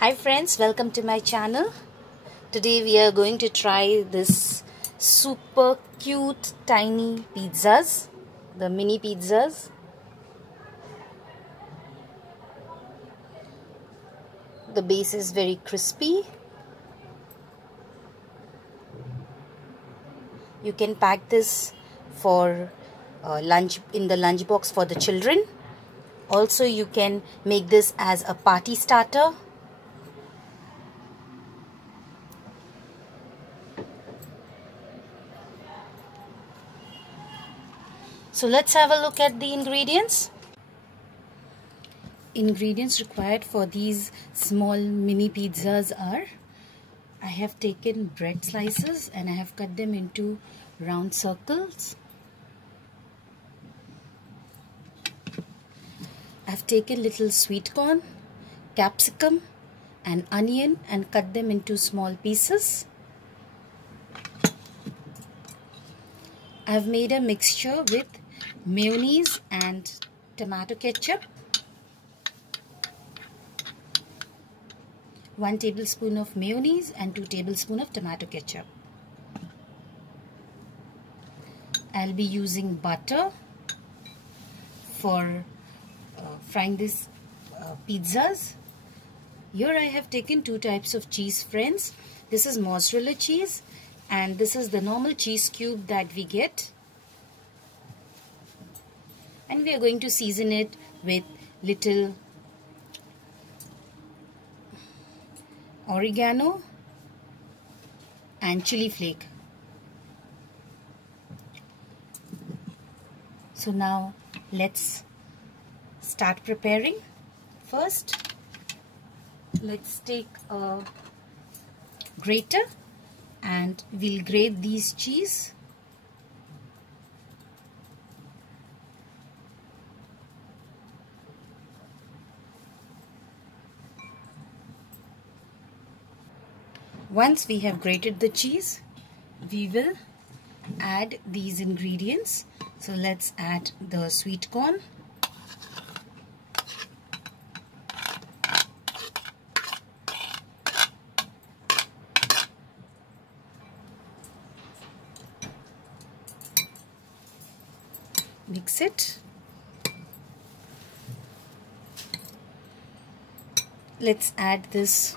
Hi friends, welcome to my channel. Today we are going to try this super cute tiny pizzas, the mini pizzas. The base is very crispy. You can pack this for lunch in the lunch box for the children. Also you can make this as a party starter. So let's have a look at the ingredients. Ingredients required for these small mini pizzas are: I have taken bread slices and I have cut them into round circles. I have taken little sweet corn, capsicum and onion and cut them into small pieces. I have made a mixture with mayonnaise and tomato ketchup, 1 tablespoon of mayonnaise and 2 tablespoons of tomato ketchup. I'll be using butter for frying these pizzas. Here I have taken 2 types of cheese, friends. This is mozzarella cheese and this is the normal cheese cube that we get. And we are going to season it with little oregano and chili flake. So now let's start preparing. First, let's take a grater and we'll grate these cheese. Once we have grated the cheese, we will add these ingredients. So let's add the sweet corn, mix it. Let's add this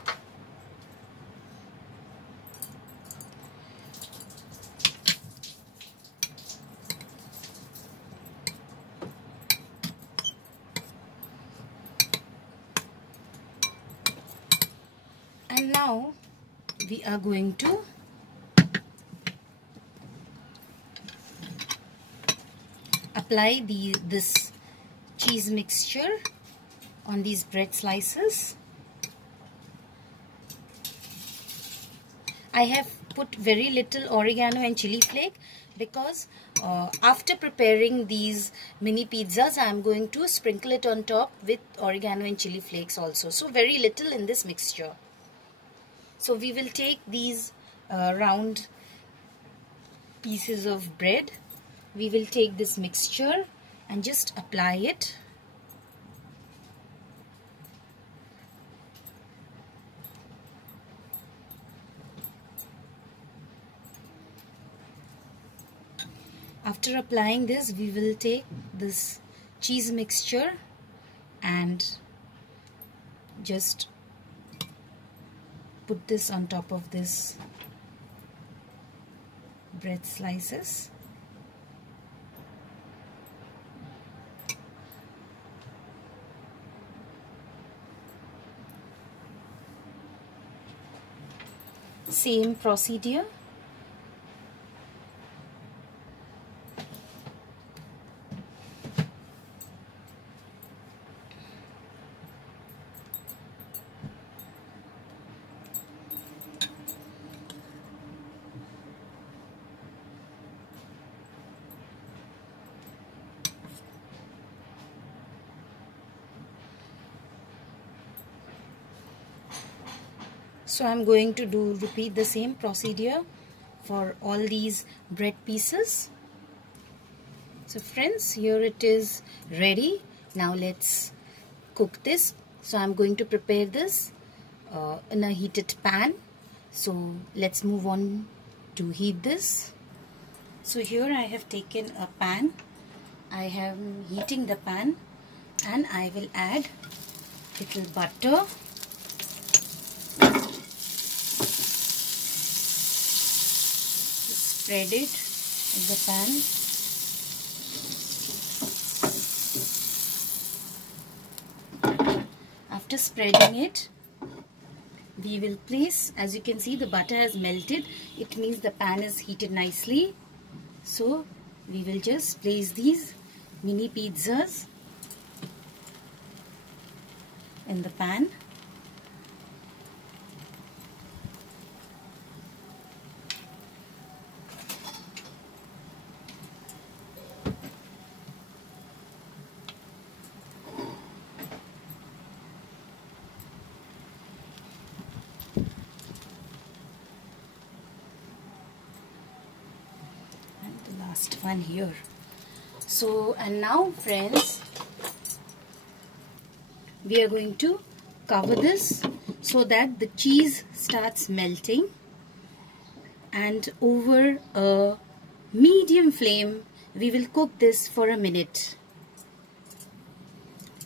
and now we are going to apply this cheese mixture on these bread slices. I have put very little oregano and chili flake because after preparing these mini pizzas I am going to sprinkle it on top with oregano and chili flakes also. So very little in this mixture. So we will take these round pieces of bread. We will take this mixture and just apply it. After applying this, we will take this cheese mixture and just put this on top of this bread slices. Same procedure. So I'm going to repeat the same procedure for all these bread pieces. So friends, here it is ready. Now let's cook this. So I'm going to prepare this in a heated pan. So let's move on to heat this. So here I have taken a pan. I am heating the pan and I will add little butter. Spread it in the pan. After spreading it, we will place, as you can see, the butter has melted. It means the pan is heated nicely. So we will just place these mini pizzas in the pan. Last one here. So, and now friends, we are going to cover this so that the cheese starts melting, and over a medium flame we will cook this for a minute.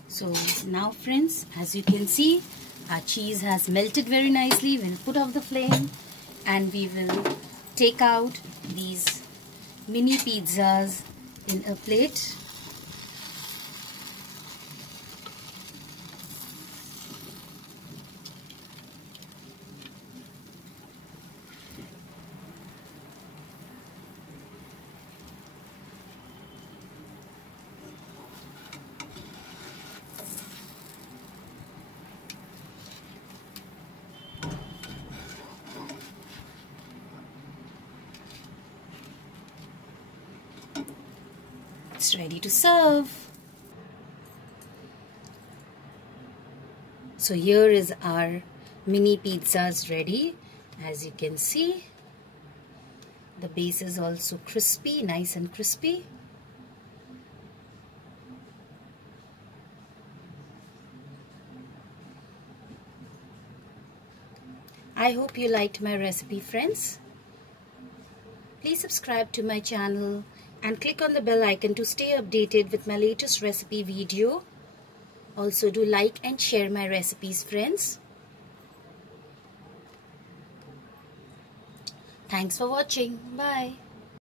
So now friends, as you can see, our cheese has melted very nicely. We'll put off the flame and we will take out these mini pizzas in a plate. It's ready to serve. So here is our mini pizzas ready. As you can see, the base is also crispy, nice and crispy. I hope you liked my recipe, friends. Please subscribe to my channel and click on the bell icon to stay updated with my latest recipe video. Also do like and share my recipes, friends. Thanks for watching. Bye.